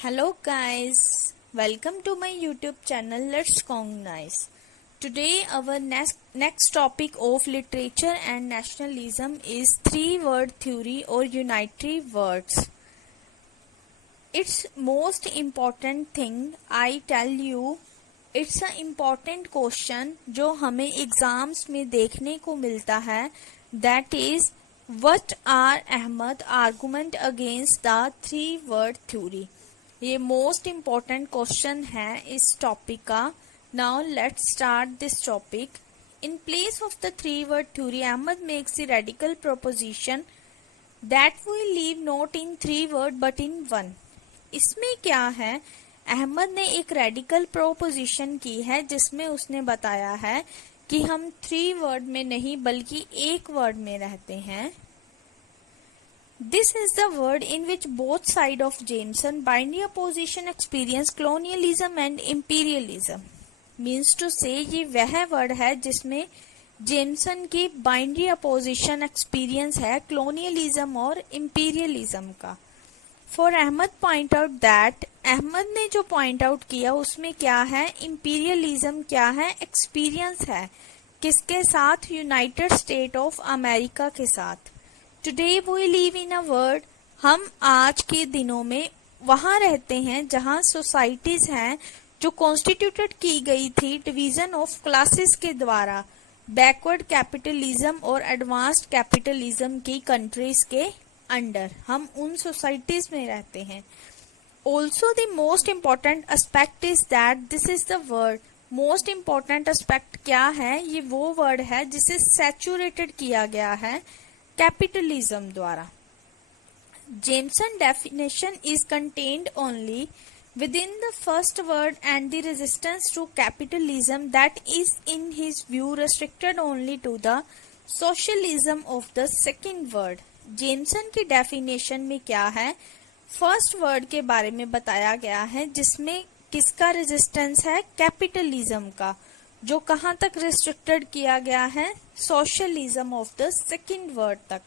Hello guys, welcome to my YouTube channel Let's Cognize. Today our next topic of literature and nationalism is three-word theory or unitary words. It's most important thing I tell you. It's an important question जो हमें exams में देखने को मिलता है. That is, what are Ahmad argument against the three-word theory? ये most important question है इस टॉपिक का. Now let's start this topic. In place of the three world theory Ahmad makes the radical proposition that we live not in three world but in one. इसमें क्या है, अहमद ने एक radical proposition की है जिसमें उसने बताया है कि हम थ्री वर्ड में नहीं बल्कि एक वर्ड में रहते हैं. This is the word in which both sides of Jameson binary opposition experience colonialism and imperialism. Means to say ये वह वर्ड है जिसमें जेमसन की बाइनरी अपोजिशन एक्सपीरियंस है colonialism और imperialism का. For Ahmad point out that, Ahmad ने जो पॉइंट आउट किया उसमें क्या है, imperialism क्या है, एक्सपीरियंस है. किसके साथ, यूनाइटेड स्टेट ऑफ अमेरिका के साथ. Today we live in a world, हम आज के दिनों में वहां रहते हैं जहां सोसाइटीज हैं जो कॉन्स्टिट्यूटेड की गई थी डिवीजन ऑफ क्लासेस के द्वारा बैकवर्ड कैपिटलिज्म और एडवांस्ड कैपिटलिज्म की कंट्रीज के अंडर. हम उन सोसाइटीज में रहते हैं. Also the most important aspect is that this is the word. Most important aspect क्या है, ये वो वर्ड है जिसे सैचुरेटेड किया गया है कैपिटलिज्म द्वारा. Jameson definition is contained only within the first word and the resistance to capitalism that is in his view restricted only to the socialism of the second word. Jameson की definition में क्या है, first word के बारे में बताया गया है जिसमें किसका रेजिस्टेंस है, कैपिटलिज्म का, जो कहाँ तक रिस्ट्रिक्टेड किया गया है, socialism of the second word तक.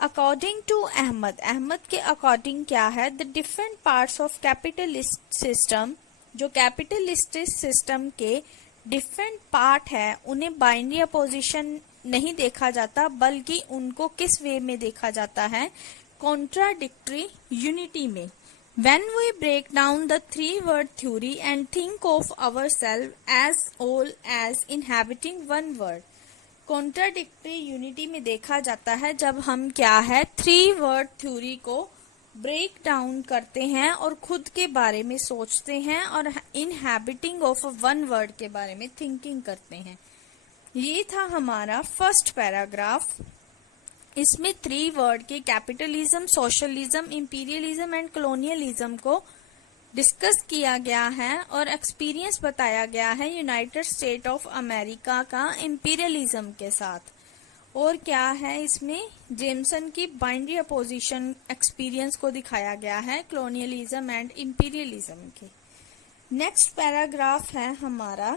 अकॉर्डिंग टू अहमद, अहमद के अकॉर्डिंग क्या है, the different parts of capitalist system, जो कैपिटलिस्टिक सिस्टम के डिफरेंट पार्ट है उन्हें बाइनरी अपोजिशन नहीं देखा जाता बल्कि उनको किस वे में देखा जाता है, कॉन्ट्राडिक्टरी यूनिटी में. When we break down the three-word theory and think of ourselves as all as inhabiting one word, contradictory unity में देखा जाता है जब हम क्या है, थ्री वर्ड थ्योरी को ब्रेक डाउन करते हैं और खुद के बारे में सोचते हैं और इनहैबिटिंग ऑफ वन वर्ड के बारे में थिंकिंग करते हैं. ये था हमारा फर्स्ट पैराग्राफ. इसमें थ्री वर्ड के capitalism, socialism, imperialism and colonialism को डिस्कस किया गया है और एक्सपीरियंस बताया गया है यूनाइटेड स्टेट ऑफ अमेरिका का इंपीरियलिज्म के साथ. और क्या है, इसमें जेमसन की बाइनरी अपोजिशन एक्सपीरियंस को दिखाया गया है कॉलोनियलिज्म एंड इंपीरियलिज्म के. नेक्स्ट पैराग्राफ है हमारा,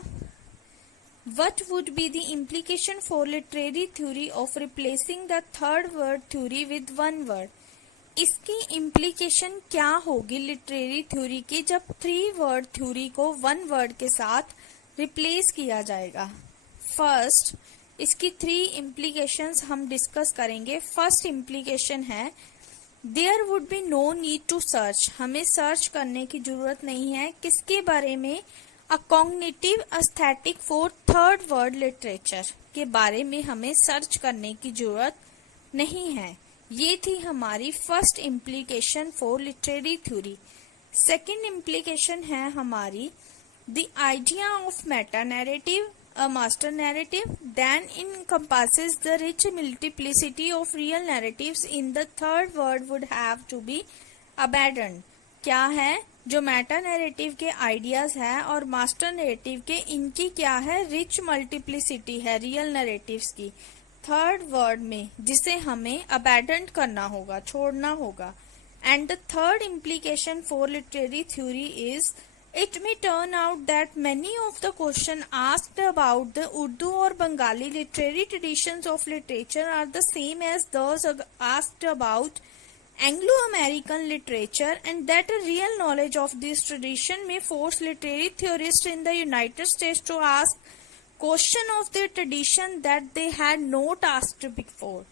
What would be the implication for literary theory of replacing the third word theory with one word? इसकी implication क्या होगी लिटरेरी थ्योरी की जब थ्री वर्ड थ्योरी को वन वर्ड के साथ रिप्लेस किया जाएगा. फर्स्ट, इसकी थ्री implications हम डिस्कस करेंगे. फर्स्ट implication है, there would be no need to search, हमें सर्च करने की जरूरत नहीं है. किसके बारे में, a cognitive aesthetic for third world literature के बारे में हमें सर्च करने की जरूरत नहीं है. ये थी हमारी first implication for literary theory. Second implication है हमारी, the idea of meta narrative, a master narrative then encompasses the rich multiplicity of real narratives in the third word would have to be abandoned. क्या है, जो Meta narrative के ideas है और master narrative के, इनकी क्या है, रिच मल्टीप्लिसिटी है रियल नैरेटिव्स की थर्ड वर्ड में, जिसे हमें अबैंडन करना होगा, छोड़ना होगा. And the third implication for literary theory is, it may turn out that many of the question asked about the Urdu और Bengali literary traditions of literature are the same as those asked about Anglo-American literature, and that a real knowledge of this tradition may force literary theorists in the United States to ask question of their tradition that they had not asked before.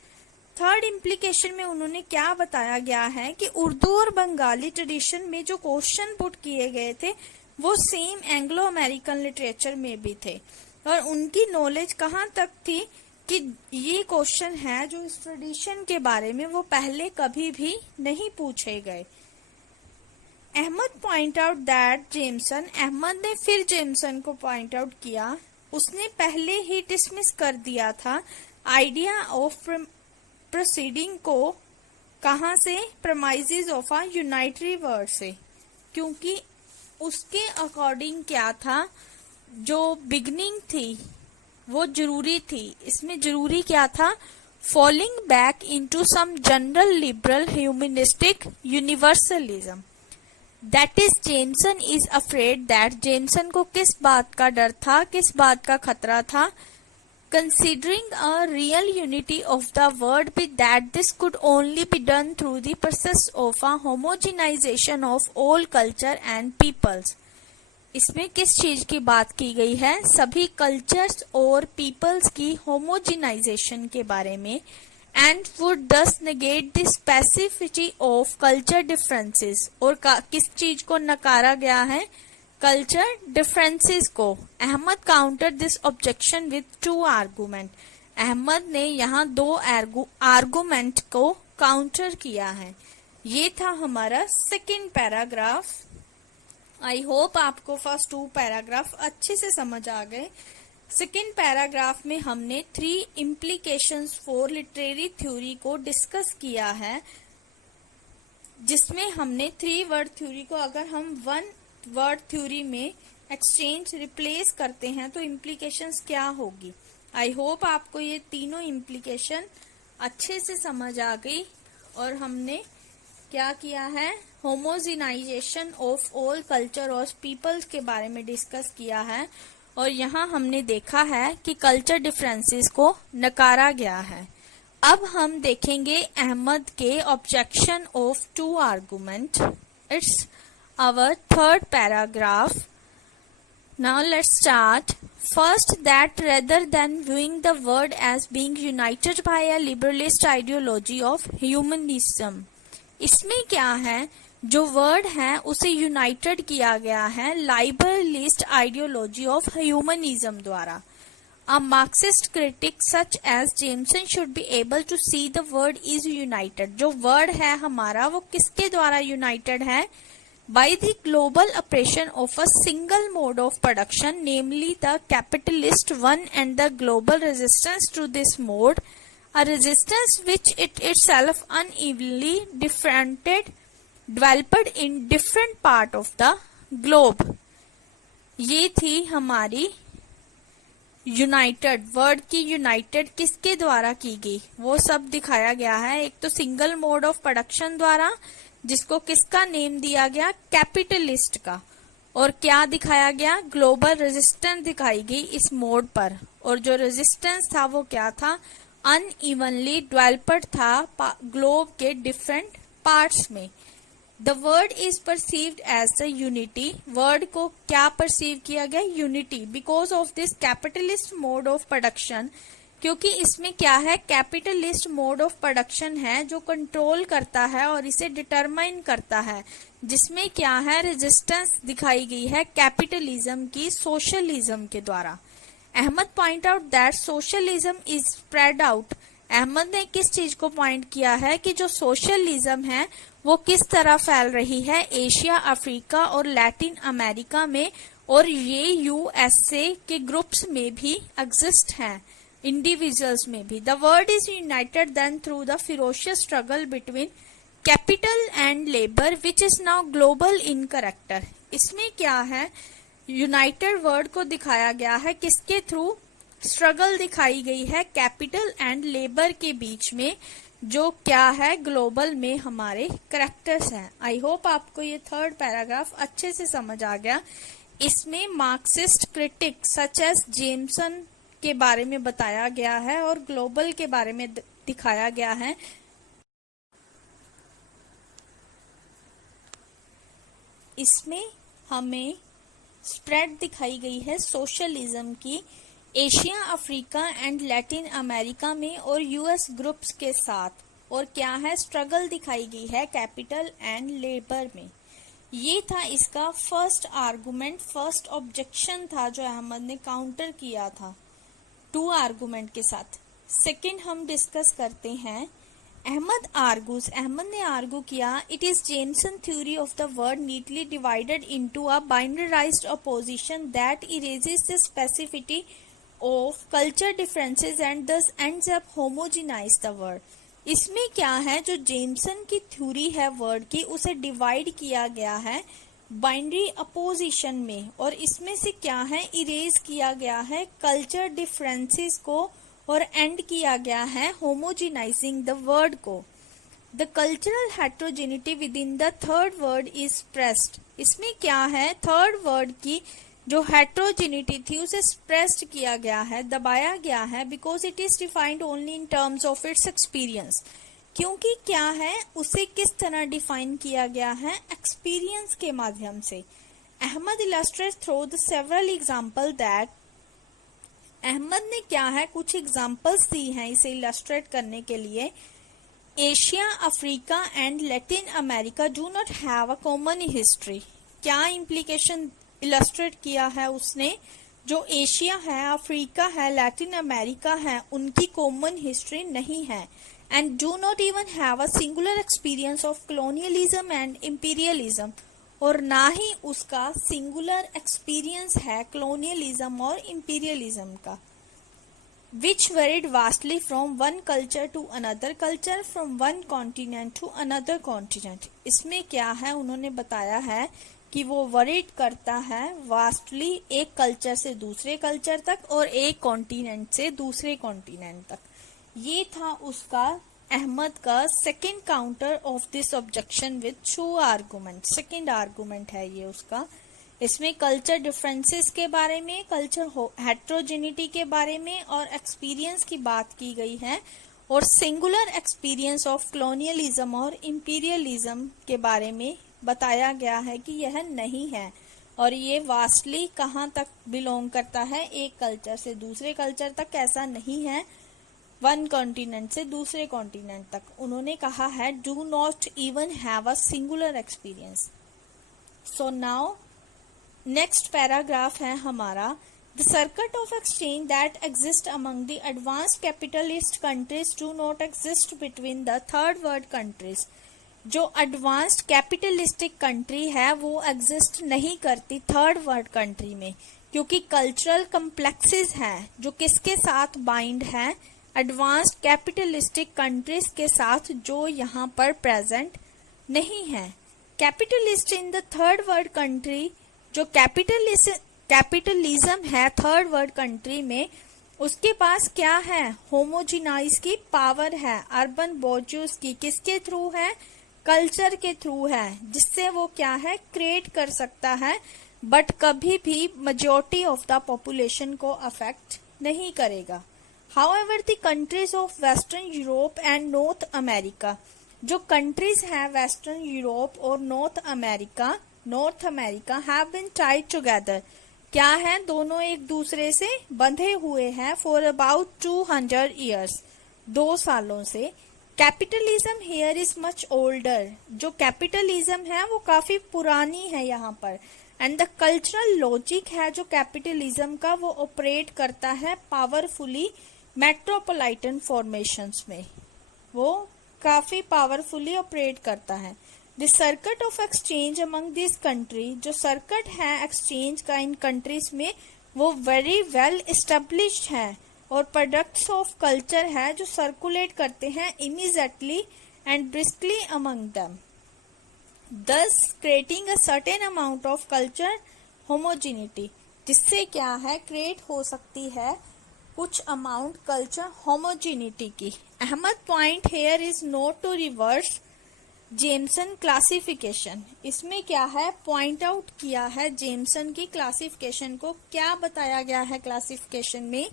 Third implication में उन्होंने क्या बताया गया है कि उर्दू और Bengali tradition में जो क्वेश्चन पुट किए गए थे वो सेम एंग्लो अमेरिकन लिटरेचर में भी थे, और उनकी नॉलेज कहाँ तक थी कि ये क्वेश्चन है जो इस ट्रेडिशन के बारे में वो पहले कभी भी नहीं पूछे गए. Ahmad point out that Jameson, Ahmad ने फिर जेमसन को पॉइंट आउट किया, उसने पहले ही डिसमिस कर दिया था आइडिया ऑफ प्रोसीडिंग को. कहाँ से? प्रमाइजेज ऑफ अ यूनाइटरी वर्ड से, क्योंकि उसके अकॉर्डिंग क्या था, जो बिगनिंग थी वो जरूरी थी. इसमें जरूरी क्या था? Falling back into some general liberal humanistic universalism. That is Jameson is afraid that, Jameson को किस बात का डर था, किस बात का खतरा था? Considering a real unity of the word, with that this could only be done through the process of a homogenization of all culture and peoples. इसमें किस चीज की बात की गई है? सभी कल्चर्स और पीपल्स की होमोजिनाइजेशन के बारे में. And would thus negate the specificity of culture differences. और किस चीज को नकारा गया है? कल्चर डिफरेंसेस को. Ahmad counter this objection with 2 argument. Ahmad ने यहाँ 2 आर्गुमेंट को काउंटर किया है. ये था हमारा सेकंड पैराग्राफ. आई होप आपको फर्स्ट 2 पैराग्राफ अच्छे से समझ आ गए. सेकंड पैराग्राफ में हमने 3 इम्प्लीकेशंस फॉर लिटरेरी थ्योरी को डिस्कस किया है, जिसमें हमने 3 वर्ड थ्योरी को अगर हम 1 वर्ड थ्योरी में एक्सचेंज रिप्लेस करते हैं तो इम्प्लीकेशंस क्या होगी. आई होप आपको ये तीनों इम्प्लीकेशन अच्छे से समझ आ गई. और हमने क्या किया है? होमोजिनाइजेशन ऑफ ऑल कल्चर और पीपल्स के बारे में डिस्कस किया है, और यहाँ हमने देखा है कि कल्चर डिफरेंसेस को नकारा गया है. अब हम देखेंगे अहमद के objection of 2 argument. It's our third paragraph. Now let's start. First, that rather than viewing the word as being united by a liberalist ideology of humanism, इसमें क्या है? जो वर्ड है उसे यूनाइटेड किया गया है लिबरलिस्ट आइडियोलॉजी ऑफ ह्यूमनिज्म द्वारा. A Marxist critic such as Jameson should be able to see the word is united. जो वर्ड है हमारा वो किसके द्वारा यूनाइटेड है? By the global oppression of a single mode of production, namely the capitalist one, and the global resistance to this mode, a resistance which it itself unevenly developed in different part of the globe. ये थी हमारी United. Word की United किसके द्वारा की गई वो सब दिखाया गया है. एक तो सिंगल मोड ऑफ प्रोडक्शन द्वारा, जिसको किसका नेम दिया गया? कैपिटलिस्ट का. और क्या दिखाया गया? ग्लोबल रेजिस्टेंस दिखाई गई इस मोड पर. और जो रेजिस्टेंस था वो क्या था? अनइवनली डेवलप्ड था ग्लोब के डिफरेंट पार्ट्स में. The world is perceived as the unity. World को क्या परसीव किया गया? Unity. Because of this capitalist mode of production, क्योंकि इसमें क्या है? कैपिटलिस्ट मोड ऑफ प्रोडक्शन है जो कंट्रोल करता है और इसे डिटरमाइन करता है, जिसमें क्या है? रेजिस्टेंस दिखाई गई है कैपिटलिज्म की सोशलिज्म के द्वारा. Ahmad point out that socialism is spread out. Ahmad ने किस चीज को पॉइंट किया है कि जो सोशलिज्म है वो किस तरह फैल रही है? एशिया, अफ्रीका और लैटिन अमेरिका में, और ये यूएसए के ग्रुप्स में भी एग्जिस्ट हैं, इंडिविजुअल्स में भी. The world is united then through the ferocious struggle between capital and labour which is now global in character. इसमें क्या है? यूनाइटेड वर्ड को दिखाया गया है किसके थ्रू? स्ट्रगल दिखाई गई है कैपिटल एंड लेबर के बीच में, जो क्या है? ग्लोबल में हमारे कैरेक्टर्स हैं. आई होप आपको ये 3rd पैराग्राफ अच्छे से समझ आ गया. इसमें Marxist critic such as Jameson के बारे में बताया गया है और ग्लोबल के बारे में दिखाया गया है. इसमें हमें स्प्रेड दिखाई गई है सोशलिज्म की Asia, Africa and Latin America में और यूएस ग्रुप्स के साथ, और क्या है स्ट्रगल दिखाई गई है कैपिटल एंड लेबर में। ये था इसका फर्स्ट आर्गुमेंट, फर्स्ट ऑब्जेक्शन था जो अहमद ने काउंटर किया था 2 आर्गुमेंट के साथ। सेकंड हम डिस्कस करते हैं अहमद ने आर्गू किया it is Jameson theory of the world neatly divided into a binarized opposition that erases the specificity of culture differences and thus ends up homogenize the word। इसमें क्या है, जो जेमसन की थ्योरी है वर्ड की, उसे divide किया गया है बाइनरी अपोजिशन में, और इसमें से क्या है इरेज किया गया है कल्चर डिफरेंसेस को और एंड किया गया है होमोजेनाइजिंग द वर्ड को। The cultural heterogeneity with in the third word is pressed. इसमें क्या है, थर्ड वर्ड की जो हेट्रोजेनिटी थी उसे स्प्रेस्ड किया गया है, दबाया गया है, because it is defined only in terms of its experience. क्योंकि क्या है, उसे किस तरह डिफाइन किया गया है, एक्सपीरियंस के माध्यम से। Ahmad illustrate through the several example that, Ahmad ने क्या है कुछ एग्जाम्पल्स दी हैं इसे इलस्ट्रेट करने के लिए। Asia, Africa and Latin America do not have a common history. क्या इम्प्लीकेशन इलस्ट्रेट किया है उसने, जो एशिया है, अफ्रीका है, लैटिन अमेरिका है, उनकी कॉमन हिस्ट्री नहीं है, and do not even have a singular experience of colonialism and imperialism, और ना ही उसका सिंगुलर एक्सपीरियंस है कॉलोनियलिज्म और इंपीरियलिज्म का। Which varied vastly from one culture to another culture, from one continent to another continent. इसमें क्या है, उन्होंने बताया है कि वो वरीड करता है वास्टली, एक कल्चर से दूसरे कल्चर तक और एक कॉन्टिनेंट से दूसरे कॉन्टिनेंट तक। ये था उसका अहमद का second counter of this objection with 2 argument. Second argument है ये उसका। इसमें कल्चर डिफरेंसेस के बारे में, कल्चर हेट्रोजेनिटी के बारे में और एक्सपीरियंस की बात की गई है, और सिंगुलर एक्सपीरियंस ऑफ कॉलोनियलिज्म और इंपीरियलिज्म के बारे में बताया गया है कि यह नहीं है, और ये वास्टली कहाँ तक बिलोंग करता है, एक कल्चर से दूसरे कल्चर तक, ऐसा नहीं है वन कॉन्टिनेंट से दूसरे कॉन्टिनेंट तक। उन्होंने कहा है do not even have a singular experience. So now next paragraph है हमारा, the circuit of exchange that exist among the advanced capitalist countries do not exist between the third world countries. जो advanced capitalistic country है वो exist नहीं करती third world country में, क्योंकि cultural complexes हैं जो किसके साथ बाइंड है, एडवांस्ड कैपिटलिस्टिक कंट्रीज के साथ, जो यहाँ पर प्रेजेंट नहीं है। Capitalist in the third world country, जो कैपिटलिज्म है थर्ड वर्ल्ड कंट्री में, उसके पास क्या है, होमोजिनाइज की पावर है, अर्बन बोर्जोस की, किसके थ्रू है, कल्चर के थ्रू है, जिससे वो क्या है क्रिएट कर सकता है, बट कभी भी मेजॉरिटी ऑफ द पॉपुलेशन को अफेक्ट नहीं करेगा। However the countries of western Europe and North America, जो कंट्रीज हैं वेस्टर्न यूरोप और North America have been tied together, क्या है दोनों एक दूसरे से बंधे हुए हैं फॉर अबाउट 200 ईयर्स, 2 सालों से। Capitalism here is much older, जो कैपिटलिज्म है वो काफी पुरानी है यहाँ पर, एंड द कल्चरल लॉजिक है जो कैपिटलिज्म का वो ऑपरेट करता है पावरफुली मेट्रोपोलिटन फॉर्मेशंस में, वो काफी पावरफुली ऑपरेट करता है। The circuit of exchange among this country, जो सर्किट है एक्सचेंज का इन कंट्रीज में वो वेरी वेल एस्टेब्लिश्ड है, और प्रोडक्ट्स ऑफ कल्चर है जो सर्कुलेट करते हैं immediately and briskly among them, thus creating a certain amount of culture homogeneity, जिससे क्या है क्रिएट हो सकती है कुछ अमाउंट कल्चर होमोजेनिटी की। Ahmad point here is not to reverse Jameson classification, इसमें क्या है पॉइंट आउट किया है जेमसन की क्लासिफिकेशन को। क्या बताया गया है क्लासिफिकेशन में,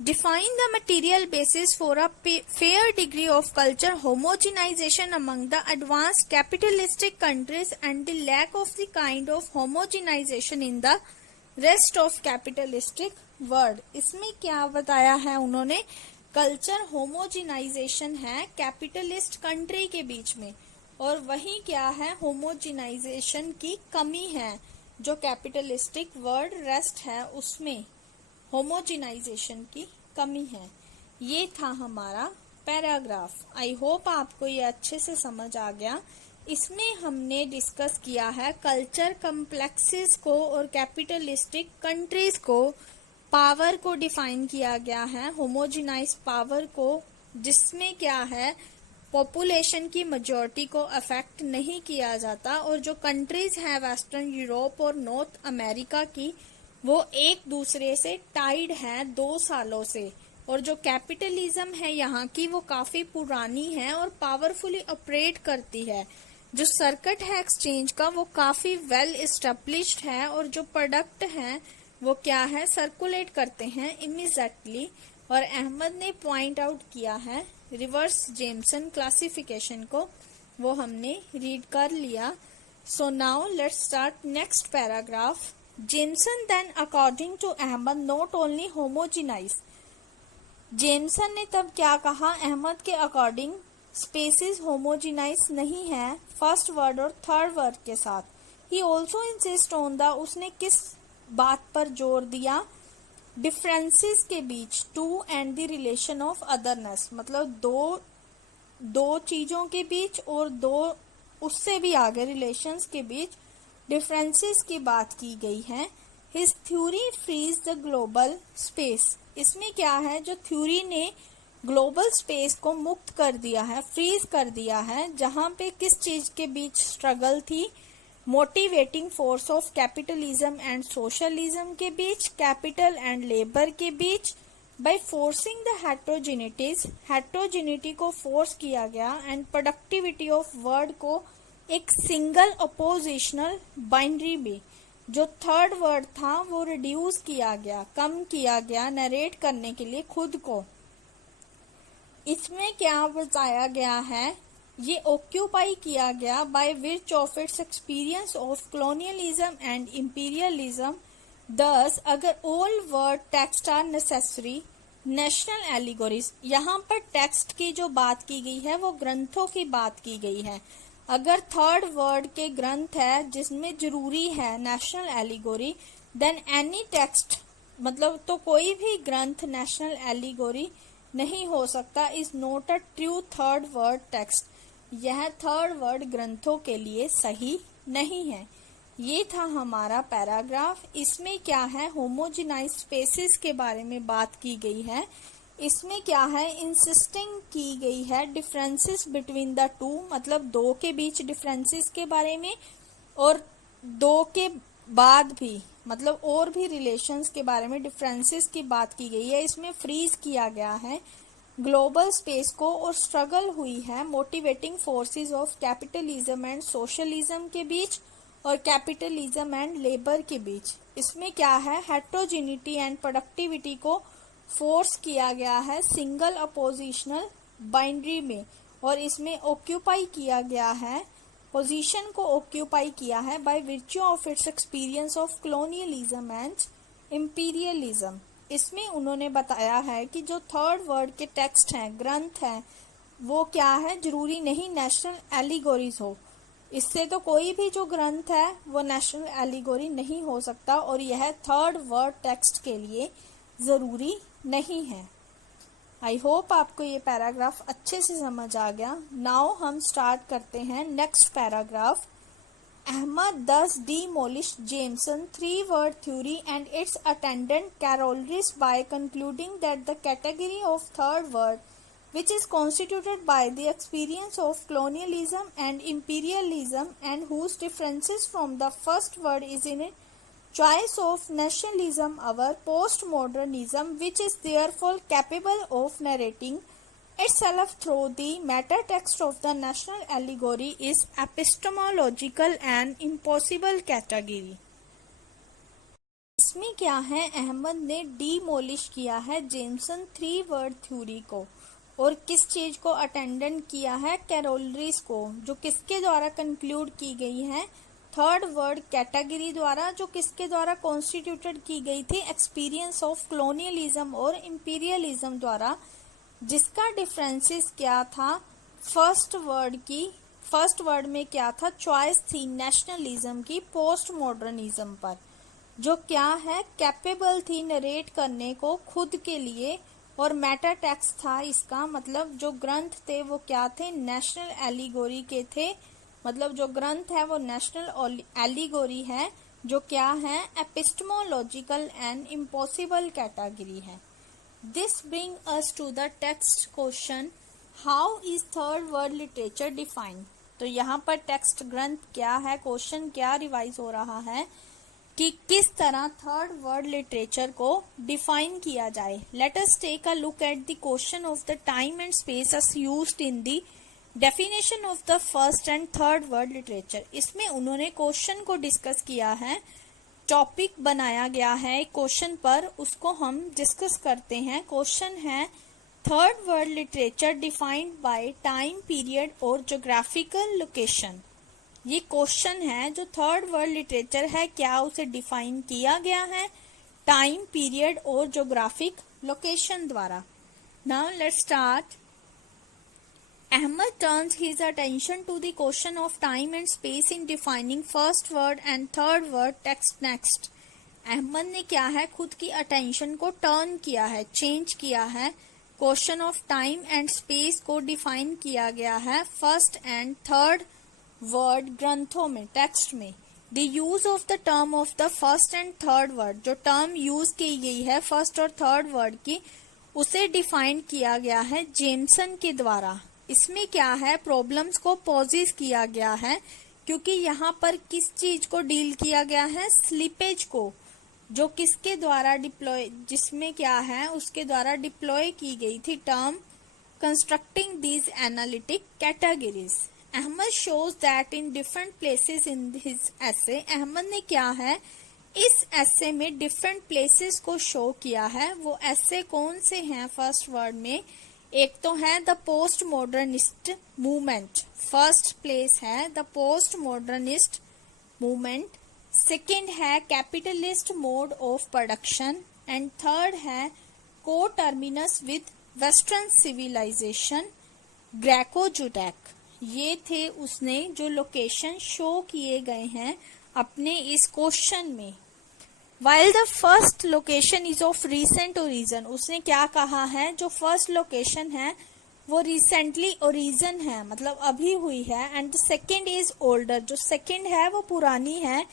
Define the material basis for a fair degree of culture homogenization among the advanced capitalistic countries and the lack of the kind of homogenization in the rest of capitalistic world. इसमें क्या बताया है उन्होंने? Culture homogenisation है capitalist country के बीच में, और वही क्या है, होमोजिनाइजेशन की कमी है जो कैपिटलिस्टिक वर्ल्ड रेस्ट है उसमें होमोजिनाइजेशन की कमी है। ये था हमारा पैराग्राफ। आई होप आपको ये अच्छे से समझ आ गया। इसमें हमने डिस्कस किया है कल्चर कम्प्लेक्सेस को और कैपिटलिस्टिक कंट्रीज को, पावर को डिफाइन किया गया है, होमोजिनाइज पावर को, जिसमें क्या है पॉपुलेशन की मेजॉरिटी को अफेक्ट नहीं किया जाता, और जो कंट्रीज हैं वेस्टर्न यूरोप और नॉर्थ अमेरिका की, वो एक दूसरे से टाइड है 2 सालों से, और जो कैपिटलिज्म है यहाँ की वो काफी पुरानी है और पावरफुली ऑपरेट करती है। जो सर्किट है एक्सचेंज का वो काफी वेल एस्टेब्लिश्ड है, और जो प्रोडक्ट हैं वो क्या है, सर्कुलेट करते हैं इमीडिएटली। और अहमद ने पॉइंट आउट किया है रिवर्स जेमसन क्लासिफिकेशन को, वो हमने रीड कर लिया। So now let's start next paragraph. Jameson then according to Ahmad not only homogenize, Jameson ने तब क्या कहा, अहमद के अकॉर्डिंग स्पेसिस होमोजिनाइज नहीं है फर्स्ट वर्ड और थर्ड वर्ड के साथ। He also insist on the, उसने किस बात पर जोर दिया, डिफरेंसेस के बीच, to and the relation of otherness, मतलब दो चीजों के बीच और दो उससे भी आगे रिलेशंस के बीच डिफरेंसेस की बात की गई है। His theory freeze the global space, इसमें क्या है, जो थ्योरी ने ग्लोबल स्पेस को मुक्त कर दिया है, फ्रीज कर दिया है, जहां पे किस चीज के बीच स्ट्रगल थी, motivating force of capitalism and socialism के बीच, कैपिटल एंड लेबर के बीच, बाय फोर्सिंग द हेट्रोजेनिटीज, हेट्रोजेनिटी को फोर्स किया गया, एंड प्रोडक्टिविटी ऑफ वर्ड को एक सिंगल अपोजिशनल बाइनरी में, जो थर्ड वर्ड था वो रिड्यूस किया गया, कम किया गया नरेट करने के लिए खुद को। इसमें क्या बताया गया है, ये ऑक्यूपाई किया गया by which of its experience of colonialism and imperialism. Thus अगर all world text are necessary national allegories, यहाँ पर टेक्स्ट की जो बात की गई है वो ग्रंथों की बात की गई है। अगर थर्ड वर्ड के ग्रंथ है जिसमें जरूरी है national allegory, then any text, मतलब तो कोई भी ग्रंथ नेशनल एलिगोरी नहीं हो सकता, is not a true third world text, यह थर्ड वर्ड ग्रंथों के लिए सही नहीं है। ये था हमारा पैराग्राफ। इसमें क्या है, होमोजेनाइज स्पेसिस के बारे में बात की गई है। इसमें क्या है, इंसिस्टिंग की गई है डिफरेंसेस बिटवीन द टू, मतलब दो के बीच डिफरेंसेस के बारे में, और दो के बाद भी, मतलब और भी रिलेशंस के बारे में डिफरेंसेस की बात की गई है। इसमें फ्रीज किया गया है ग्लोबल स्पेस को, और स्ट्रगल हुई है motivating forces of capitalism and socialism के बीच और कैपिटलिज्म एंड लेबर के बीच। इसमें क्या है, हेट्रोजेनिटी एंड प्रोडक्टिविटी को फोर्स किया गया है सिंगल अपोजिशनल बाइनरी में, और इसमें ऑक्यूपाई किया गया है, पोजीशन को ऑक्यूपाई किया है by virtue of its experience of colonialism and imperialism. इसमें उन्होंने बताया है कि जो थर्ड वर्ड के टेक्स्ट हैं, ग्रंथ हैं, वो क्या है, जरूरी नहीं नेशनल एलिगोरीज हो, इससे तो कोई भी जो ग्रंथ है वो नेशनल एलिगोरी नहीं हो सकता, और यह थर्ड वर्ड टेक्स्ट के लिए जरूरी नहीं है। आई होप आपको ये पैराग्राफ अच्छे से समझ आ गया। नाउ हम स्टार्ट करते हैं next paragraph. Ahmad thus demolished Jameson three-word theory and its attendant corollaries by concluding that the category of third word, which is constituted by the experience of colonialism and imperialism and whose differences from the first word is in a choice of nationalism or postmodernism, which is therefore capable of narrating itself through the matter text of the national allegory, is epistemological and impossible category. इसमें क्या है, अहमद ने डीमोलिश किया है Jamieson three world theory को, और किस चीज को अटेंडेंट किया है, कैरोलरीज को, जो किसके द्वारा कंक्लूड की गई है, थर्ड वर्ड कैटेगरी द्वारा, जो किसके द्वारा कॉन्स्टिट्यूटेड की गई थी, एक्सपीरियंस ऑफ कॉलोनियलिज्म और इंपीरियलिज्म द्वारा, जिसका डिफरेंसेस क्या था, फर्स्ट वर्ड में क्या था, चॉइस थी नेशनलिज्म की पोस्ट मॉडर्निज्म पर, जो क्या है, कैपेबल थी नरेट करने को खुद के लिए, और मैटर टेक्स्ट था इसका मतलब जो ग्रंथ थे वो क्या थे, नेशनल एलिगोरी के थे, मतलब जो ग्रंथ है वो नेशनल एलिगोरी है, जो क्या है, एपिस्टेमोलॉजिकल एंड इम्पॉसिबल कैटेगरी है। This bring us to the text question, how is third world literature defined. तो यहाँ पर टेक्स्ट ग्रंथ क्या है, क्वेश्चन क्या रिवाइज हो रहा है कि किस तरह थर्ड वर्ल्ड लिटरेचर को डिफाइन किया जाए। Let us take a look at the question of the time and space as used in the definition of the first and third world literature। इसमें उन्होंने क्वेश्चन को डिस्कस किया है, topic बनाया गया है क्वेश्चन पर, उसको हम डिस्कस करते हैं। क्वेश्चन है, third world literature defined by time period और ज्योग्राफिकल लोकेशन। ये क्वेश्चन है, जो थर्ड वर्ल्ड लिटरेचर है क्या उसे डिफाइन किया गया है टाइम पीरियड और ज्योग्राफिक लोकेशन द्वारा। Now let's start. Ahmad turns his attention to the question of time and space in defining first word and third word text next। Ahmad ने क्या है, खुद की अटेंशन को टर्न किया है, चेंज किया है, question of time and space को डिफाइन किया गया है फर्स्ट एंड थर्ड वर्ड ग्रंथों में, टेक्स्ट में। The use of the term of the first and third word, जो टर्म यूज की गई है फर्स्ट और थर्ड वर्ड की, उसे डिफाइन किया गया है जेमसन के द्वारा। इसमें क्या है, प्रॉब्लम्स को पॉजिस किया गया है, क्योंकि यहाँ पर किस चीज को डील किया गया है, स्लीपेज को, जो किसके द्वारा डिप्लॉय, जिसमें क्या है उसके द्वारा डिप्लॉय की गई थी term constructing these analytic categories. Ahmad shows that in different places in his essay, Ahmad ने क्या है इस एसे में डिफरेंट प्लेसेस को शो किया है। वो एसे कौन से हैं, फर्स्ट वर्ड में एक तो है the post modernist movement, first place है the post modernist movement, second है capitalist mode of production, and third है coterminous with western civilization, Greco Judaic. ये थे उसने जो लोकेशन शो किए गए हैं अपने इस क्वेश्चन में। While the first location is of recent origin, उसने क्या कहा है, जो फर्स्ट लोकेशन है वो रिसेंटली ओरिजिन है, मतलब अभी हुई है, and the second is older, जो सेकेंड है वो पुरानी है,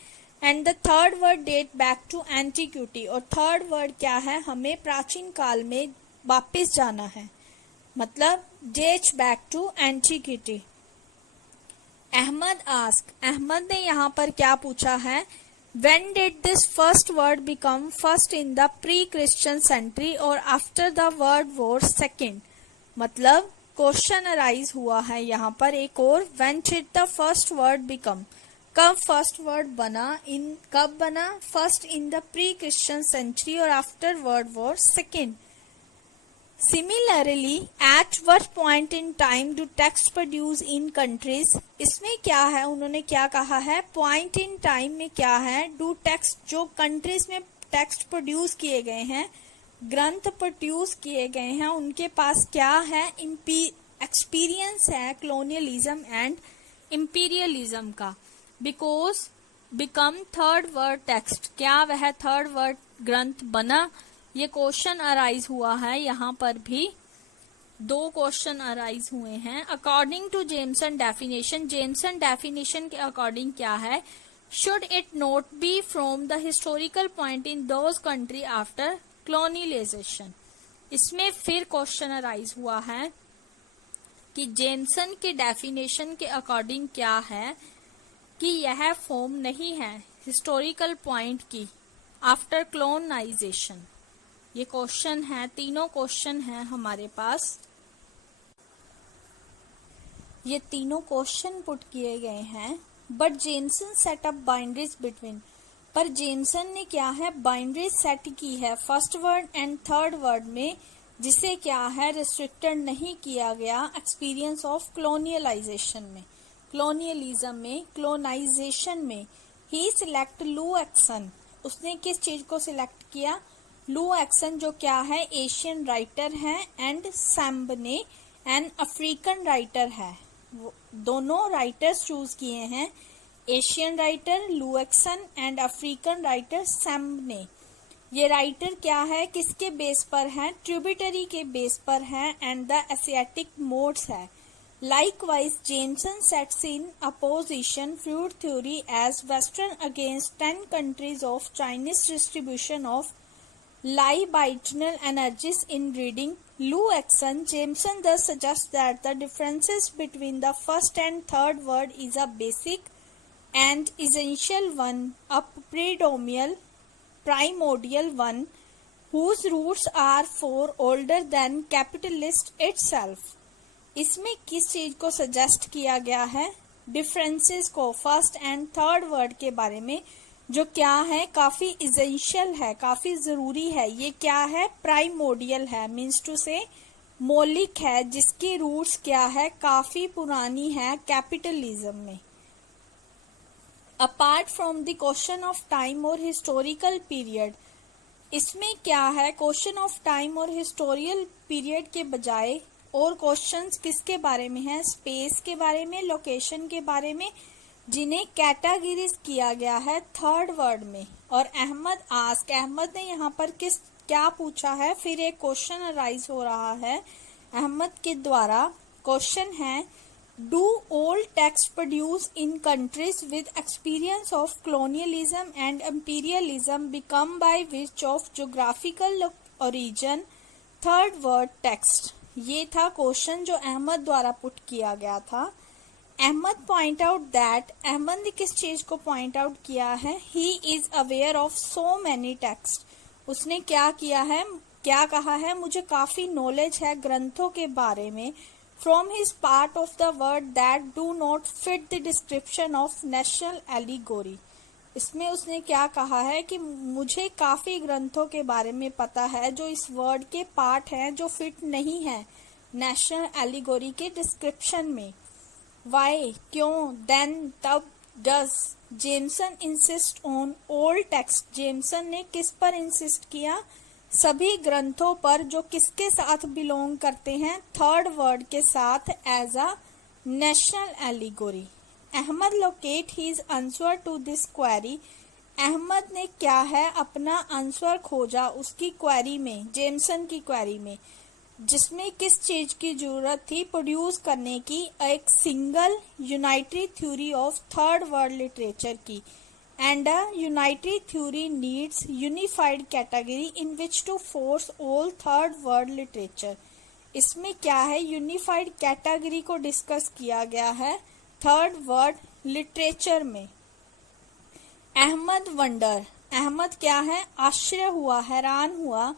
and the third world date back to antiquity, और थर्ड वर्ड क्या है, हमें प्राचीन काल में वापस जाना है, मतलब date back to antiquity. Ahmad ask, Ahmad ने यहाँ पर क्या पूछा है, When did this first word become first in the pre-Christian century or after the world war second? मतलब क्वेश्चन अराइज हुआ है यहाँ पर एक और, When did the first word become? कब फर्स्ट वर्ड बना, कब बना, first in the pre-Christian century और after world war second. Similarly, at what point in time do texts produce in countries? इसमें क्या है, उन्होंने क्या कहा है, point in time में क्या है, do text, जो countries में टेक्स्ट प्रोड्यूस किए गए हैं, ग्रंथ प्रोड्यूस किए गए हैं, उनके पास क्या है, एक्सपीरियंस है कॉलोनियलिज्म एंड इंपीरियलिज्म का। Because become third world text, क्या वह थर्ड वर्ड ग्रंथ बना, ये क्वेश्चन अराइज हुआ है। यहाँ पर भी दो क्वेश्चन अराइज हुए हैं। According to Jameson definition, Jameson definition के अकॉर्डिंग क्या है, should it not be from the historical point in those country after colonization. इसमें फिर क्वेश्चन अराइज हुआ है कि जेमसन के डेफिनेशन के अकॉर्डिंग क्या है कि यह फॉर्म नहीं है हिस्टोरिकल पॉइंट की आफ्टर कॉलोनाइजेशन। ये क्वेश्चन है, तीनों क्वेश्चन है हमारे पास, ये तीनों क्वेश्चन पुट किए गए हैं। But Jameson set up boundaries between, पर जेमसन ने क्या है बाइनरी सेट की है first world and third world में, जिसे क्या है रिस्ट्रिक्टेड नहीं किया गया एक्सपीरियंस ऑफ कॉलोनियलाइजेशन में, कॉलोनियलिज्म में, कॉलोनाइजेशन में। ही सिलेक्ट लू एक्सन, उसने किस चीज को सिलेक्ट किया? लू एक्सन जो क्या है एशियन राइटर है, एंड सैम्बने एन अफ्रीकन राइटर है। दोनों राइटर्स चूज किए हैं, एशियन राइटर लू एक्सन एंड अफ्रीकन राइटर सैम्बने। ये राइटर क्या है किसके बेस पर है? ट्रिब्यूटरी के बेस पर है एंड द एशियाटिक मोड्स है। Likewise, Jameson sets in opposition fluid theory as Western against 10 countries of Chinese distribution of libidinal energies in reading. Lou Exon, Jameson thus suggests that the differences between the first and third word is a basic and essential one, a primordial one, whose roots are far older than capitalist itself. इसमें किस चीज को suggest किया गया है? Differences को first and third world के बारे में, जो क्या है काफी इसेंशियल है, काफी जरूरी है। ये क्या है? प्राइमोडियल है, मीन्स टू से मौलिक है, जिसकी रूट्स क्या है काफी पुरानी है कैपिटलिज्म में। Apart from the question of time और हिस्टोरिकल पीरियड, इसमें क्या है क्वेश्चन ऑफ टाइम और हिस्टोरिकल पीरियड के बजाय और क्वेश्चंस किसके बारे में है? स्पेस के बारे में, लोकेशन के बारे में, जिन्हें कैटेगरीज किया गया है थर्ड वर्ड में। और अहमद ने यहाँ पर क्या पूछा है? फिर एक क्वेश्चन अराइज हो रहा है अहमद के द्वारा। क्वेश्चन है, do all text produce in countries with experience of colonialism and imperialism become bye which of geographical origin third world text? ये था क्वेश्चन जो अहमद द्वारा पुट किया गया था। Ahmad point out that, Ahmad ने किस चीज को पॉइंट आउट किया है? He is aware of so many text. उसने क्या किया है, क्या कहा है? मुझे काफी नॉलेज है ग्रंथों के बारे में। From his part of the word that do not fit the description of national allegory. इसमें उसने क्या कहा है कि मुझे काफी ग्रंथों के बारे में पता है जो इस वर्ड के पार्ट हैं जो फिट नहीं है नेशनल एलिगोरी के डिस्क्रिप्शन में। वाई, क्यों, देन, तब, does. Jameson insist on old text, Jameson ने किस पर इंसिस्ट किया? सभी ग्रंथों पर जो किसके साथ बिलोंग करते हैं? थर्ड वर्ड के साथ as a national allegory. Ahmad locate his answer to this query, Ahmad ने क्या है अपना आंसर खोजा उसकी क्वेरी में, जेमसन की क्वेरी में, जिसमें किस चीज की जरूरत थी? प्रोड्यूस करने की एक single unitary theory of third world literature की। And a unitary theory needs unified category in which to force all third world literature. इसमें क्या है? यूनिफाइड कैटेगरी को डिस्कस किया गया है थर्ड वर्ड लिटरेचर में। अहमद वंडर, अहमद क्या है? आश्चर्य हुआ, हैरान हुआ।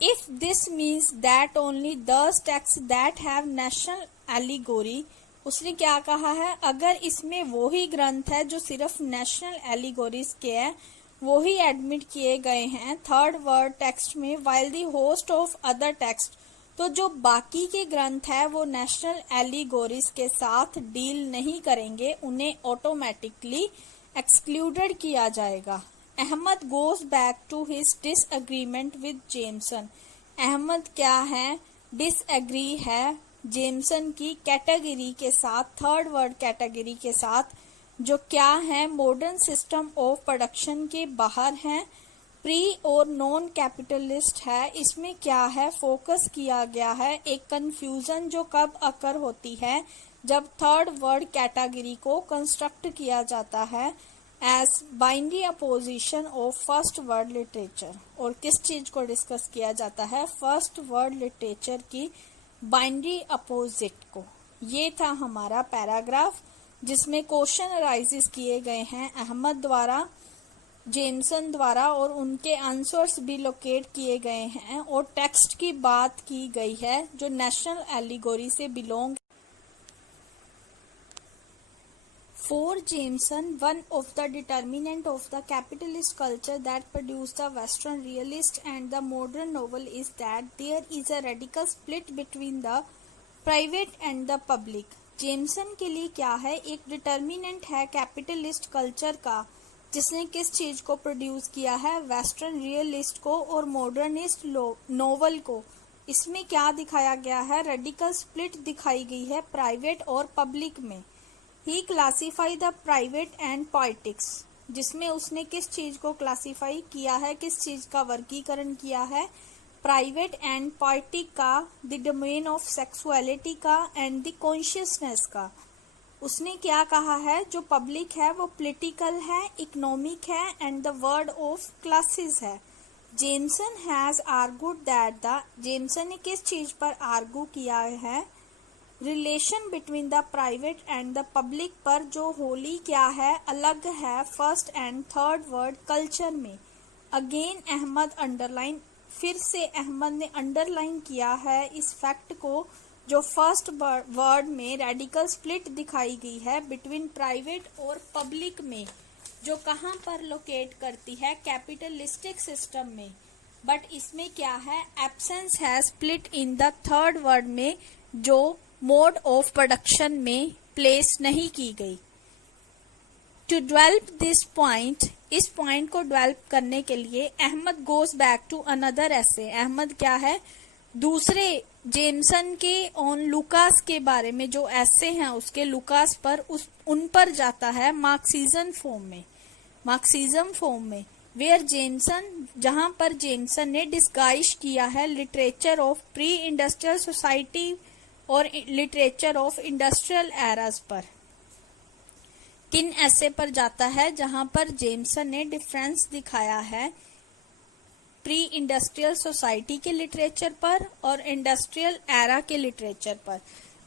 If this means that only those text that have national allegory, उसने क्या कहा है? अगर इसमें वो ही ग्रंथ है जो सिर्फ नेशनल एलिगोरीज के हैं, वो ही एडमिट किए गए हैं थर्ड वर्ड टेक्स्ट में, while the host of other text, तो जो बाकी के ग्रंथ है वो नेशनल एलिगोरीज के साथ डील नहीं करेंगे, उन्हें ऑटोमेटिकली एक्सक्लूडेड किया जाएगा। Ahmad goes back to his disagreement with Jameson, Ahmad क्या है? डिसएग्री है जेमसन की कैटेगरी के साथ, थर्ड वर्ड कैटेगरी के साथ, जो क्या है मॉडर्न सिस्टम ऑफ प्रोडक्शन के बाहर है, प्री और नॉन कैपिटलिस्ट है। इसमें क्या है? फोकस किया गया है एक कंफ्यूजन जो कब अकर होती है? जब थर्ड वर्ड कैटेगरी को कंस्ट्रक्ट किया जाता है as binary opposition of first world literature. और किस चीज को डिस्कस किया जाता है? फर्स्ट वर्ड लिटरेचर की बाइनरी अपोजिट को। ये था हमारा पैराग्राफ जिसमें क्वेश्चन अराइजेस किए गए हैं अहमद द्वारा, जेमसन द्वारा, और उनके आंसर्स भी लोकेट किए गए हैं और टेक्स्ट की बात की गई है जो नेशनल एलिगोरी से belong. For Jameson, one of the determinant of the capitalist culture that produced the Western realist and the modern novel is that there is a radical split between the private and the public. Jameson के लिए क्या है, एक determinant है capitalist culture का, जिसने किस चीज को प्रोड्यूस किया है, वेस्टर्न रियलिस्ट को और मॉडर्निस्ट नोवेल को. इसमें क्या दिखाया गया है, रेडिकल स्प्लिट दिखाई गई है प्राइवेट और पब्लिक में. He classify the private and politics, जिसमें उसने किस चीज को क्लासीफाई किया है, किस चीज का वर्गीकरण किया है, प्राइवेट एंड पॉलिटिक का, द डोमेन ऑफ सेक्सुअलिटी का एंड द कॉन्शियसनेस का. उसने क्या कहा है, जो पब्लिक है वो पॉलिटिकल है, इकोनॉमिक है and the word of classes है. जेमसन हैज आर्गूड दैट जेमसन ने किस चीज पर आर्गू किया है, relation between the private and the public पर, जो होली क्या है, अलग है first and third word culture में. अगेन अहमद अंडरलाइन, फिर से अहमद ने अंडरलाइन किया है इस फैक्ट को, जो फर्स्ट वर्ड में रेडिकल स्प्लिट दिखाई गई है बिटवीन प्राइवेट और पब्लिक में, जो कहाँ पर लोकेट करती है, कैपिटलिस्टिक सिस्टम में. बट इसमें क्या है, एब्सेंस है split in the third world में, जो मोड ऑफ प्रोडक्शन में प्लेस नहीं की गई. टू डेवलप दिस पॉइंट, इस पॉइंट को डेवलप करने के लिए Ahmad goes back to another essay. Ahmad क्या है, दूसरे जेमसन के ऑन लुकास के बारे में जो एसे हैं उसके लुकास पर, उन पर जाता है मार्क्सिज्म फॉर्म में, वेयर जेमसन, जहां पर जेमसन ने डिस्गाइज किया है literature of pre industrial society और लिटरेचर ऑफ इंडस्ट्रियल एराज पर. किन ऐसे पर जाता है, जहां पर जेमसन ने डिफरेंस दिखाया है प्री इंडस्ट्रियल सोसाइटी के लिटरेचर पर और इंडस्ट्रियल एरा के लिटरेचर पर.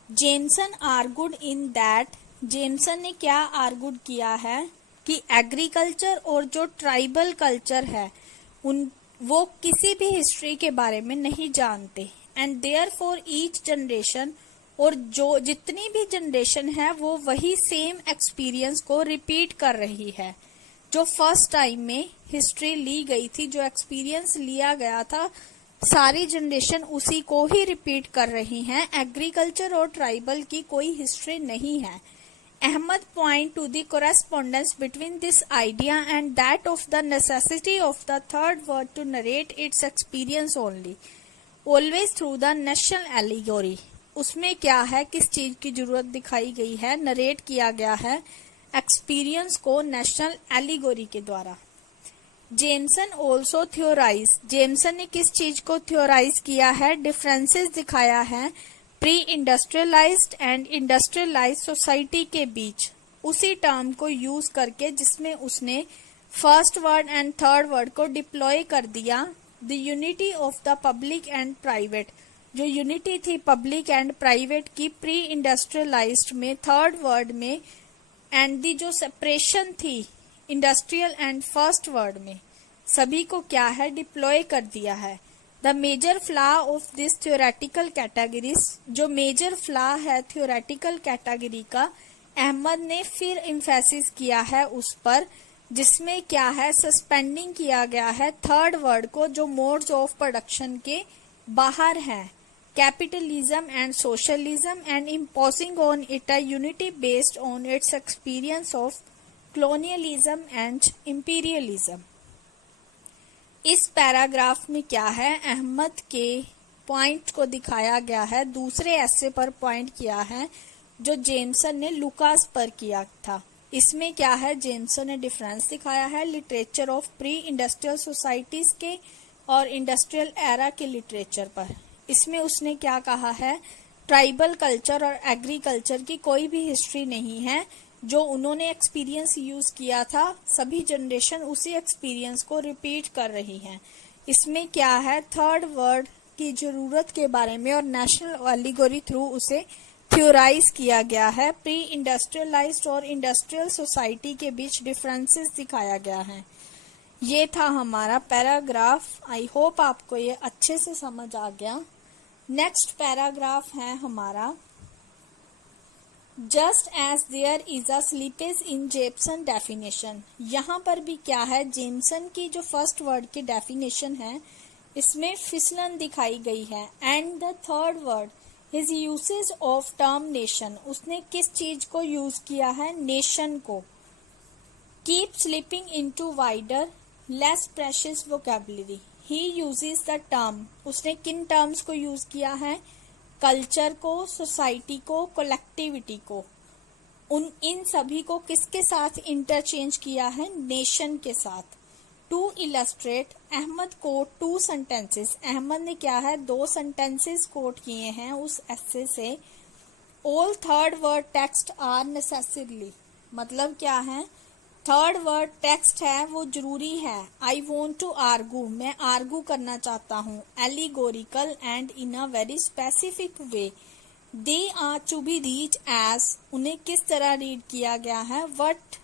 जेमसन आर्गुड इन दैट, जेमसन ने क्या आर्गुड किया है कि एग्रीकल्चर और जो ट्राइबल कल्चर है वो किसी भी हिस्ट्री के बारे में नहीं जानते, and therefore each generation, और जो जितनी भी जनरेशन है वो वही सेम एक्सपीरियंस को रिपीट कर रही है. जो फर्स्ट टाइम में हिस्ट्री ली गई थी, जो एक्सपीरियंस लिया गया था, सारी जनरेशन उसी को ही रिपीट कर रही हैं. एग्रीकल्चर और ट्राइबल की कोई हिस्ट्री नहीं है. Ahmad point to the correspondence between this idea and that of the necessity of the third world to narrate its experience only, always through the national allegory. उसमें क्या है, किस चीज की जरूरत दिखाई गई है, नरेट किया गया है एक्सपीरियंस को नेशनल एलिगोरी के द्वारा. जेमसन ऑल्सो थ्योराइज, जेमसन ने किस चीज को थ्योराइज किया है, डिफरेंसेस दिखाया है pre industrialised and industrialised society के बीच, उसी टर्म को यूज करके जिसमें उसने first world and third word को डिप्लॉय कर दिया. The unity of the public and private, जो यूनिटी थी पब्लिक एंड प्राइवेट की प्री इंडस्ट्रियलाइज्ड में, थर्ड वर्ड में, एंड दी जो सेपरेशन थी इंडस्ट्रियल एंड फर्स्ट वर्ड में, सभी को क्या है, डिप्लॉय कर दिया है. The major flaw of this theoretical categories, जो मेजर फ्लॉ है थ्योरेटिकल कैटेगरी का, अहमद ने फिर इम्फेसिस किया है उस पर, जिसमें क्या है, सस्पेंडिंग किया गया है थर्ड वर्ड को, जो मोड्स ऑफ प्रोडक्शन के बाहर है, capitalism and socialism, and imposing on it a unity based on its experience of colonialism and imperialism. इस पैराग्राफ में क्या है, अहमद के पॉइंट को दिखाया गया है, दूसरे ऐसे पर पॉइंट किया है जो जेमसन ने लुकास पर किया था. इसमें क्या है, जेमसन ने डिफरेंस दिखाया है literature of pre industrial societies के और इंडस्ट्रियल एरा के लिटरेचर पर. इसमें उसने क्या कहा है, ट्राइबल कल्चर और एग्रीकल्चर की कोई भी हिस्ट्री नहीं है, जो उन्होंने एक्सपीरियंस यूज किया था, सभी जनरेशन उसी एक्सपीरियंस को रिपीट कर रही हैं. इसमें क्या है, थर्ड वर्ड की जरूरत के बारे में और नेशनल एलिगोरी थ्रू उसे थ्योराइज किया गया है. प्री इंडस्ट्रियलाइज्ड और इंडस्ट्रियल सोसाइटी के बीच डिफरेंसेस दिखाया गया है. ये था हमारा पैराग्राफ. आई होप आपको ये अच्छे से समझ आ गया. नेक्स्ट पैराग्राफ है हमारा just as there is a slippage in Jameson definition. यहाँ पर भी क्या है, जेम्सन की जो फर्स्ट वर्ड की डेफिनेशन है इसमें फिसलन दिखाई गई है। And the third world his usage of term nation, उसने किस चीज को यूज किया है, नेशन को। Keep slipping into wider less precious vocabulary, he uses the term, उसने किन टर्म्स को यूज किया है, कल्चर को, सोसाइटी को, कलेक्टिविटी को। इन सभी को किसके साथ इंटरचेंज किया है, नेशन के साथ। To illustrate, Ahmad quote two sentences, Ahmad ने क्या है, 2 सेंटेंसेस कोट किए हैं उस एस्से से। All third world text are necessarily, मतलब क्या है, थर्ड वर्ड टेक्स्ट है वो जरूरी है। आई वॉन्ट टू आर्गू, मैं आर्गू करना चाहता हूँ। Allegorical and in a very specific way. They are to be read as, उन्हें किस तरह रीड किया गया है, what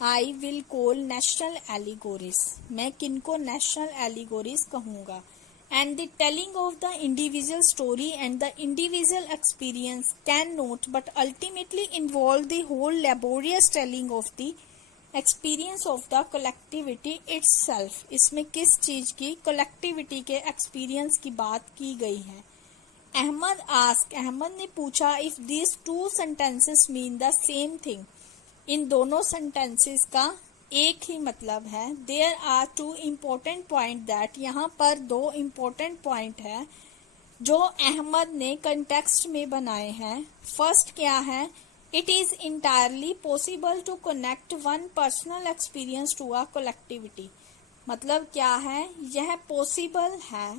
I will call national allegories, मैं किनको नेशनल एलिगोरीज कहूंगा। And the telling of the individual story and the individual experience can not but ultimately involve the whole laborious telling of the experience of the collectivity itself. इसमें किस चीज की, collectivity के experience की बात की गई है। अहमद आस्क, अहमद ने पूछा, if these 2 sentences mean the same thing, इन दोनों सेंटेंसेस का एक ही मतलब है। There are 2 important point that, यहाँ पर 2 इम्पोर्टेंट पॉइंट है जो अहमद ने कंटेक्स्ट में बनाए हैं। फर्स्ट क्या है, It is entirely possible to connect one personal experience to a collectivity, मतलब क्या है, यह पॉसिबल है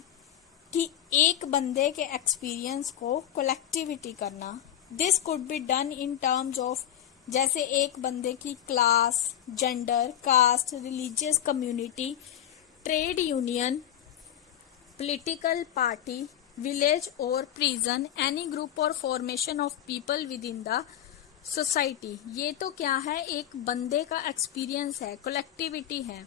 कि एक बंदे के एक्सपीरियंस को कलेक्टिविटी करना। This could be done in terms of, जैसे एक बंदे की class, gender, caste, religious community, trade union, political party, village और प्रिजन, एनी ग्रुप और formation of people within the society. ये तो क्या है, एक बंदे का एक्सपीरियंस है, कलेक्टिविटी है।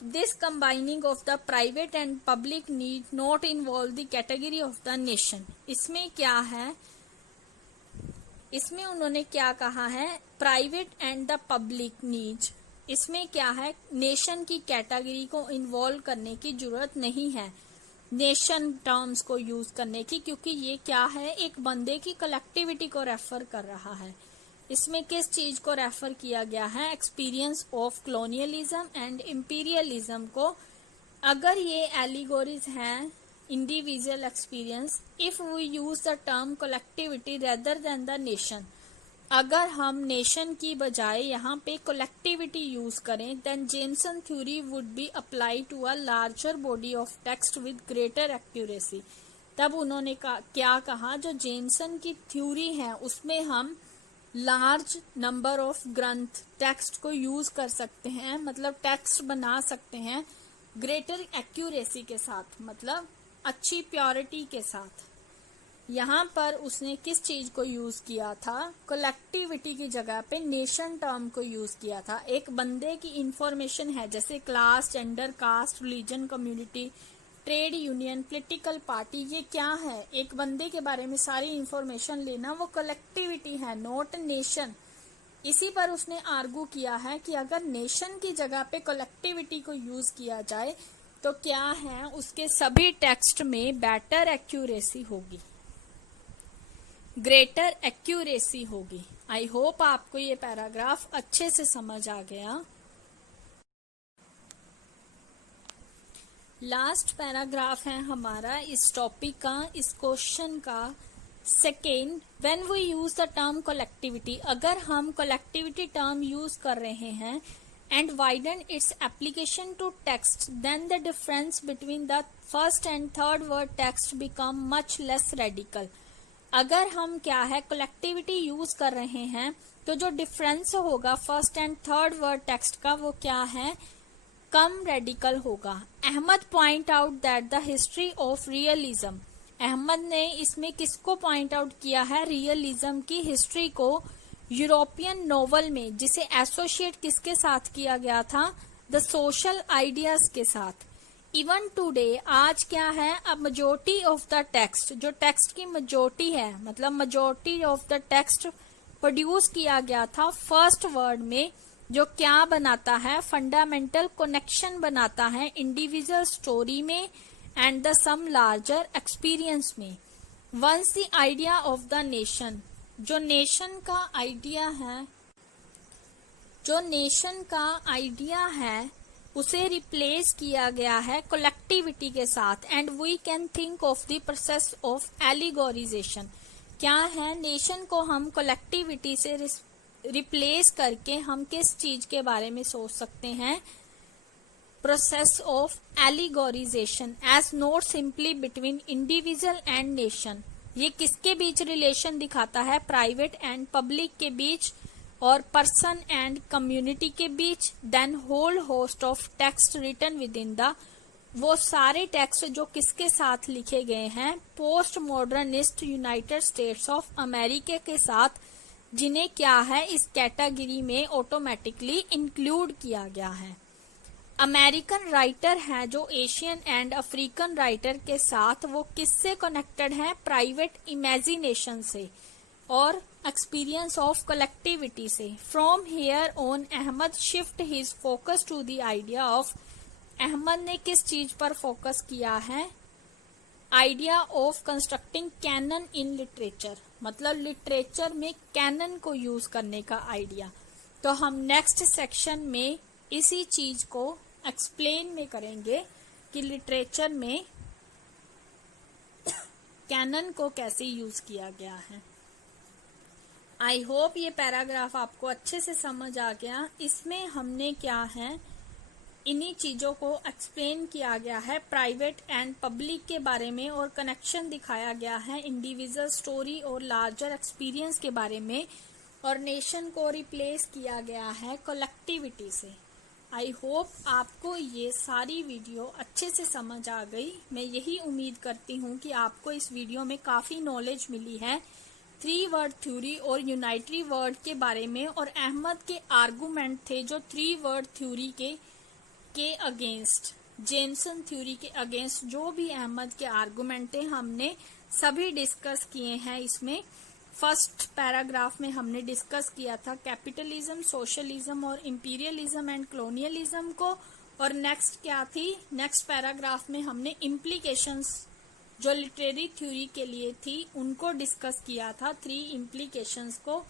This combining of the private and public need not involve the category of the nation. इसमें क्या है, इसमें उन्होंने क्या कहा है, private and the public needs, इसमें क्या है, नेशन की कैटेगरी को इन्वॉल्व करने की जरूरत नहीं है, नेशन टर्म्स को यूज करने की, क्योंकि ये क्या है, एक बंदे की कलेक्टिविटी को रेफर कर रहा है। इसमें किस चीज को रेफर किया गया है, experience of colonialism and imperialism को। अगर ये एलिगोरीज हैं, individual experience, if we use the term collectivity rather than the nation, अगर हम नेशन की बजाय यहाँ पे कलेक्टिविटी यूज करें, then Jameson theory would be apply to a larger body of text with greater accuracy. तब उन्होंने क्या कहा, जो जेम्सन की थ्योरी है उसमें हम लार्ज नंबर ऑफ ग्रंथ टेक्स्ट को यूज कर सकते हैं, मतलब टेक्स्ट बना सकते हैं ग्रेटर एक्यूरेसी के साथ, मतलब अच्छी प्योरिटी के साथ। यहाँ पर उसने किस चीज को यूज किया था, कलेक्टिविटी की जगह पे नेशन टर्म को यूज किया था। एक बंदे की इंफॉर्मेशन है, जैसे class, gender, caste, religion, community, trade union, political party, ये क्या है, एक बंदे के बारे में सारी इंफॉर्मेशन लेना, वो कलेक्टिविटी है, नॉट नेशन। इसी पर उसने आर्गू किया है कि अगर नेशन की जगह पे कलेक्टिविटी को यूज किया जाए तो क्या है, उसके सभी टेक्स्ट में बेटर एक्यूरेसी होगी, ग्रेटर एक्यूरेसी होगी। आई होप आपको ये पैराग्राफ अच्छे से समझ आ गया। लास्ट पैराग्राफ है हमारा इस टॉपिक का, इस क्वेश्चन का second. When we use the term collectivity, अगर हम कलेक्टिविटी टर्म यूज कर रहे हैं and widen its application to text, then the difference between the first and third word text become much less radical. अगर हम क्या है, कलेक्टिविटी यूज कर रहे हैं, तो जो डिफरेंस होगा first and third world text का, वो क्या है, कम रेडिकल होगा। Ahmad point out that the history of realism, Ahmad ने इसमें किसको पॉइंट आउट किया है, रियलिज्म की हिस्ट्री को, यूरोपियन नोवेल में, जिसे एसोसिएट किसके साथ किया गया था, द सोशल आइडियाज के साथ। इवन टुडे, आज क्या है, a majority of the text, जो टेक्स्ट की मेजोरिटी है, मतलब majority of the text produce किया गया था फर्स्ट वर्ड में, जो क्या बनाता है, फंडामेंटल कनेक्शन बनाता है इंडिविजुअल स्टोरी में and the some larger experience में। Once the idea of the nation, जो नेशन का आइडिया है, जो नेशन का आइडिया है उसे रिप्लेस किया गया है कलेक्टिविटी के साथ, and we can think of the process of allegorization. क्या है, नेशन को हम कलेक्टिविटी से रिप्लेस करके हम किस चीज के बारे में सोच सकते हैं, process of allegorization as not simply between individual and nation. ये किसके बीच रिलेशन दिखाता है, प्राइवेट एंड पब्लिक के बीच और पर्सन एंड कम्युनिटी के बीच। Then whole host of text written within the, वो सारे टेक्स्ट जो किसके साथ लिखे गए हैं, post modernist United States of America के साथ, जिन्हें क्या है इस कैटेगरी में ऑटोमेटिकली इंक्लूड किया गया है। अमेरिकन राइटर है जो एशियन एंड अफ्रीकन राइटर के साथ, वो किससे कनेक्टेड है, प्राइवेट इमेजिनेशन से और एक्सपीरियंस ऑफ कलेक्टिविटी से। From here on Ahmad shift his focus to the idea of, Ahmad ने किस चीज पर फोकस किया है, idea of constructing canon in literature, मतलब लिटरेचर में कैनन को यूज करने का आइडिया। तो हम नेक्स्ट सेक्शन में इसी चीज को एक्सप्लेन में करेंगे कि लिटरेचर में कैनन को कैसे यूज किया गया है। आई होप ये पैराग्राफ आपको अच्छे से समझ आ गया। इसमें हमने क्या है, इन्हीं चीजों को एक्सप्लेन किया गया है, प्राइवेट एंड पब्लिक के बारे में, और कनेक्शन दिखाया गया है इंडिविजुअल स्टोरी और लार्जर एक्सपीरियंस के बारे में, और नेशन को रिप्लेस किया गया है कलेक्टिविटी से। आई होप आपको ये सारी वीडियो अच्छे से समझ आ गई। मैं यही उम्मीद करती हूँ कि आपको इस वीडियो में काफी नॉलेज मिली है थ्री वर्ड थ्योरी और यूनाइटरी वर्ड के बारे में, और अहमद के आर्गुमेंट थे जो थ्री वर्ड थ्योरी के अगेंस्ट, जेमसन थ्योरी के अगेंस्ट जो भी अहमद के आर्गुमेंट थे, हमने सभी डिस्कस किए हैं। इसमें फर्स्ट पैराग्राफ में हमने डिस्कस किया था कैपिटलिज्म, सोशलिज्म और इंपीरियलिज्म एंड कॉलोनियलिज्म को, और नेक्स्ट क्या थी, नेक्स्ट पैराग्राफ में हमने इम्प्लीकेशंस जो लिटरेरी थ्योरी के लिए थी उनको डिस्कस किया था, थ्री इम्प्लीकेशंस को,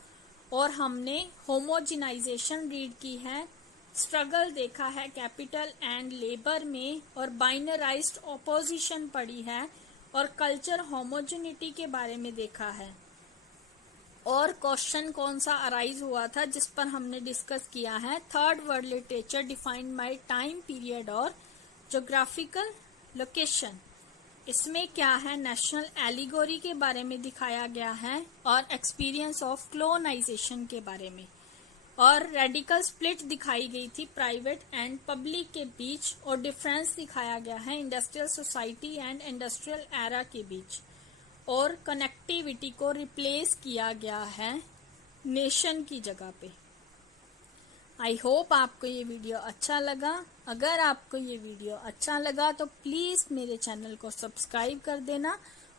और हमने होमोजिनाइजेशन रीड की है, स्ट्रगल देखा है कैपिटल एंड लेबर में, और बाइनराइज्ड ऑपोजिशन पढ़ी है, और कल्चर होमोजेनिटी के बारे में देखा है, और क्वेश्चन कौन सा अराइज हुआ था जिस पर हमने डिस्कस किया है, third world literature defined by time period और ज्योग्राफिकल लोकेशन। इसमें क्या है, नेशनल एलिगोरी के बारे में दिखाया गया है, और एक्सपीरियंस ऑफ कॉलोनाइजेशन के बारे में, और रेडिकल स्प्लिट दिखाई गई थी प्राइवेट एंड पब्लिक के बीच, और डिफरेंस दिखाया गया है industrial society and industrial era के बीच, और कनेक्टिविटी को रिप्लेस किया गया है नेशन की जगह पे। आई होप आपको ये वीडियो अच्छा लगा। अगर आपको ये वीडियो अच्छा लगा तो प्लीज मेरे चैनल को सब्सक्राइब कर देना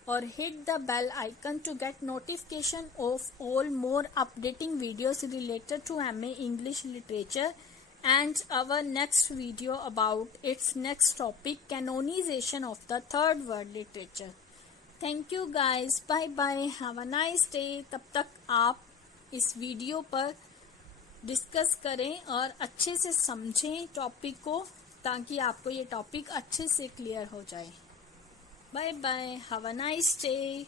और hit the bell icon to get notification of all more updating videos related to MA English Literature and our next video about its next topic, canonization of the third world literature. Thank you guys, bye bye, have a nice day। तब तक आप इस video पर discuss करें और अच्छे से समझें टॉपिक को, ताकि आपको ये टॉपिक अच्छे से क्लियर हो जाए। Bye bye, have a nice day.